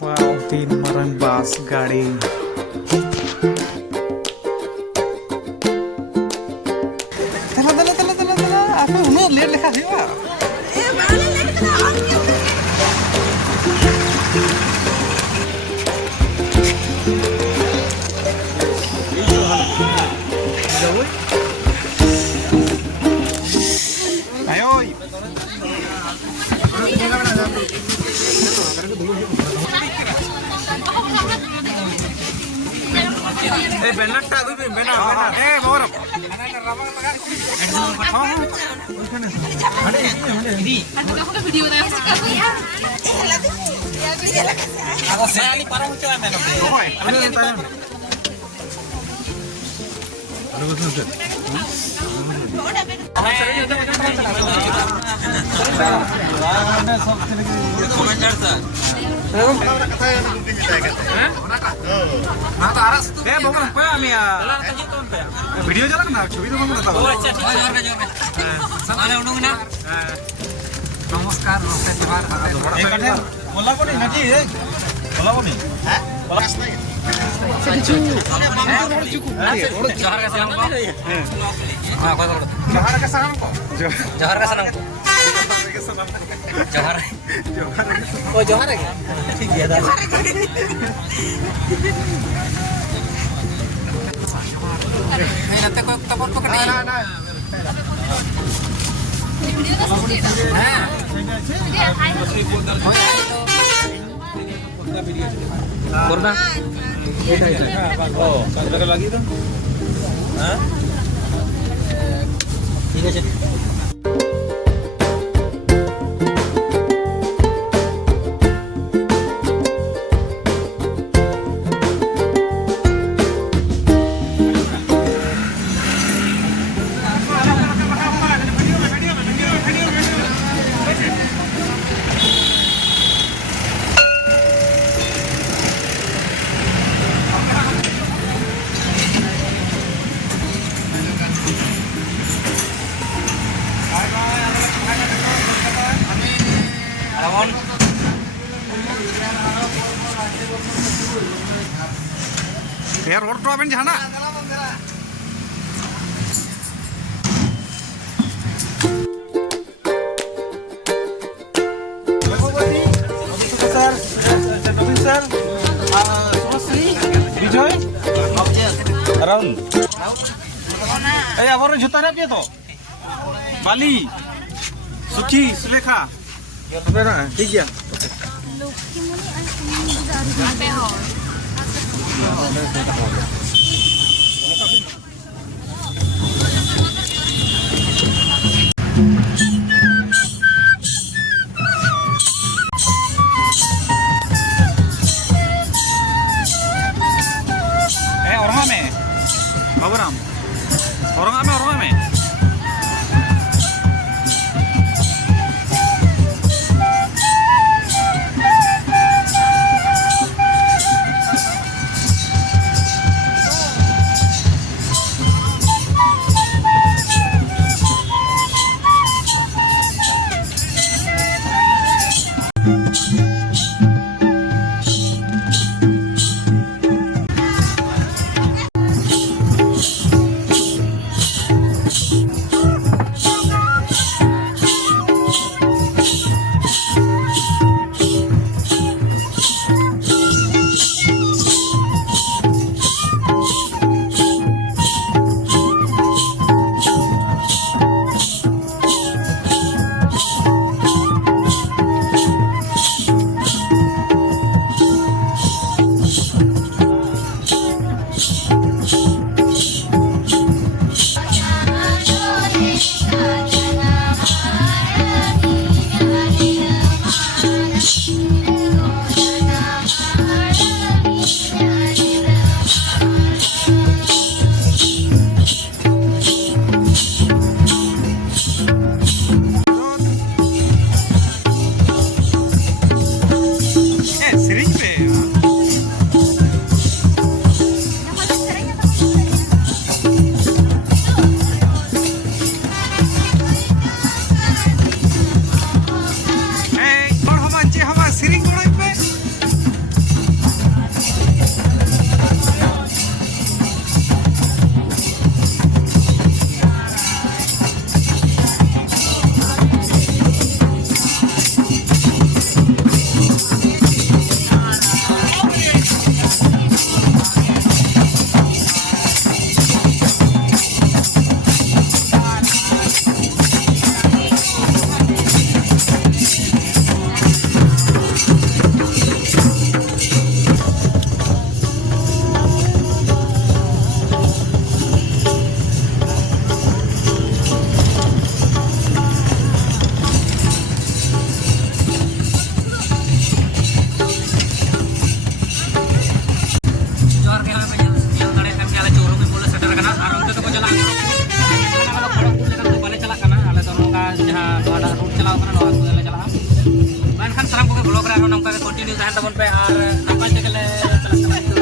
Wow, tin marang bus गाड़ी tala apa unut lihat lekah siapa ayo बेनर टागु भी बेनर मोर वीडियो बनाया से आली पारा मुचा मैंने वीडियो चला ना छवि तो नमस्कार बोला कोनी नाची बोला कोनी जहर का सलाम को जहर ओ जहर है ठीक है दादा नहीं लगता कोई तबर पकड़ नहीं ना वीडियो का हां करना ओ संदर लगी तो हां ठीक है यार और तो अपन जाना सर सर विजय अरुण ए आवर जुता रे तो बाली सुखी सुलेखा ठीक है orang में tahan teman PR apa aja kalian jelaskan itu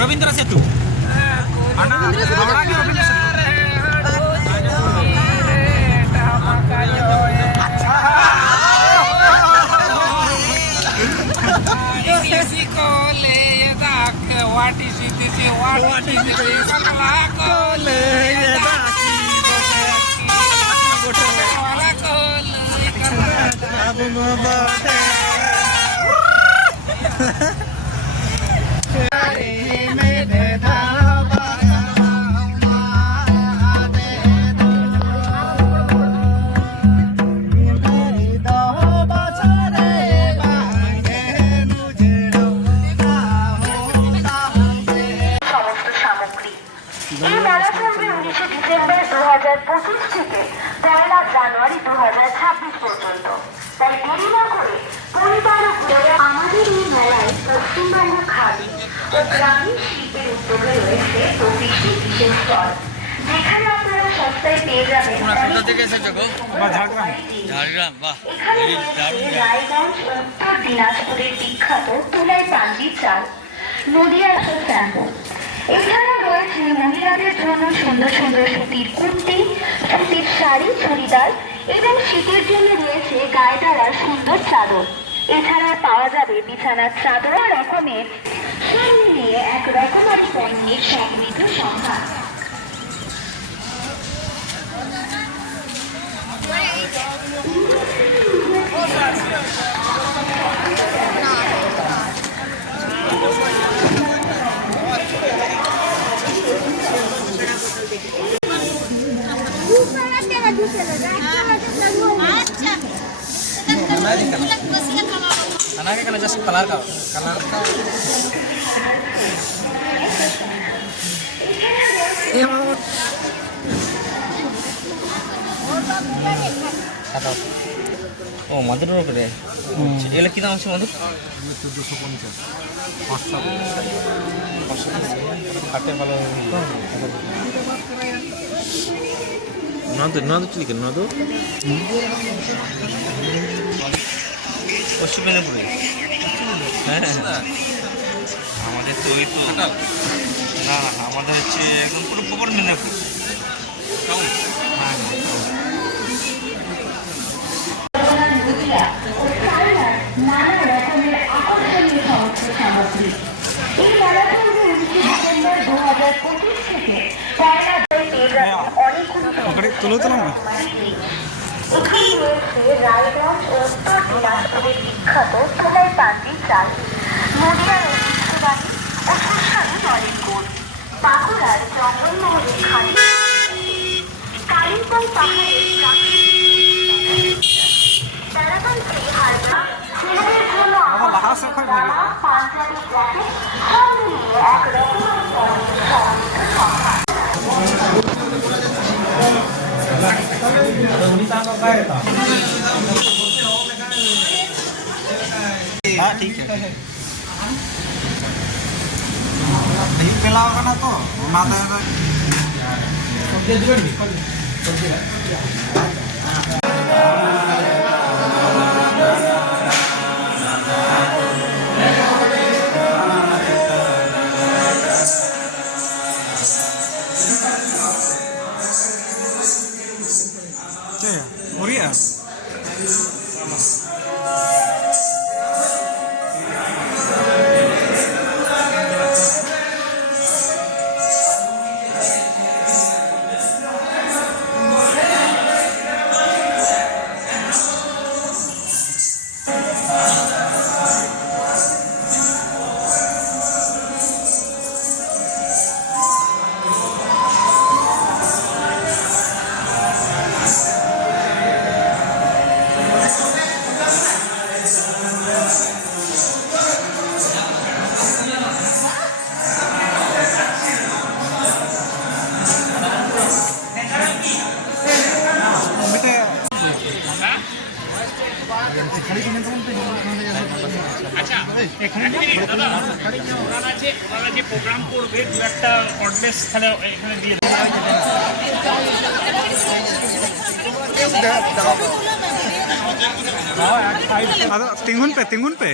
Robindra Setu. জানুয়ারি 2026 পর্যন্ত। তাই দেরি না করে পরিবার ও ঘুরে আমাদের এই মেলায় পশ্চিমবঙ্গ খাদি ও গ্রামীণ শিল্পের রয়েছে 25টি বিশেষ স্টল, যেখানে আপনারা সস্তায় পেয়ে যাবেন ঝাড়গ্রাম, বাহ, এখানে রয়েছে রায়গঞ্জ ও উত্তর দিনাজপুরের বিখ্যাত তুলাই পাঞ্জি চাল, নদিয়ার শ্যাম্পু। এছাড়াও রয়েছে মহিলাদের জন্য সুন্দর সুন্দর সুতির কুর্তি, সুতির শাড়ি, চুড়িদার এবং শীতের জন্য রয়েছে গায়ে দেওয়ার সুন্দর চাদর। এছাড়া পাওয়া যাবে বিছানার চাদর রকমের সব মিলিয়ে এক রকমারি পণ্যের সমৃদ্ধ সম্ভার। खाना के जस्ट कलर का ও মধুর উপরে এগুলো কি দাম আছে মধুর? 1450 হাটে ভালো 나도 틀리게 나도 পশ্চিম মেদিনীপুরে। হ্যাঁ আমাদের তো ওই তো না না আমাদের হচ্ছে একদম পুরো প্রপার মেদিনীপুর। নানা রকমের আকর্ষণীয় সমস্ত সামগ্রী। এই মেলাচলবে 29 ডিসেম্বর 2025 থেকে পয়লা বই পেয়ে যাবেন অনেকগুলো এখানে রয়েছে রায়গঞ্জ ও উত্তর দিনাজপুরের বিখ্যাত তুলাই পাঞ্জি চাল, নদিয়ার ঐতিহ্যবাহী ও সুস্বাদু নলেন গুড়, বাঁকুড়ার জঙ্গলমহলের খালি, কালিম্পং পাহাড়ের প্রাকৃতিক বেড়াবাড়িতে হালকা ছেলেদের জন্য জামা, পাঞ্জাবি, জ্যাকেট সব মিলিয়ে এক রকমের পণ্যের সমৃদ্ধ সম্ভার। हाँ ठीक है नहीं पेला होगा ना तो যে প্রোগ্রাম করবে দু একটা অর্ডনেস তাহলে এখানে দিয়ে তিনগুণ পে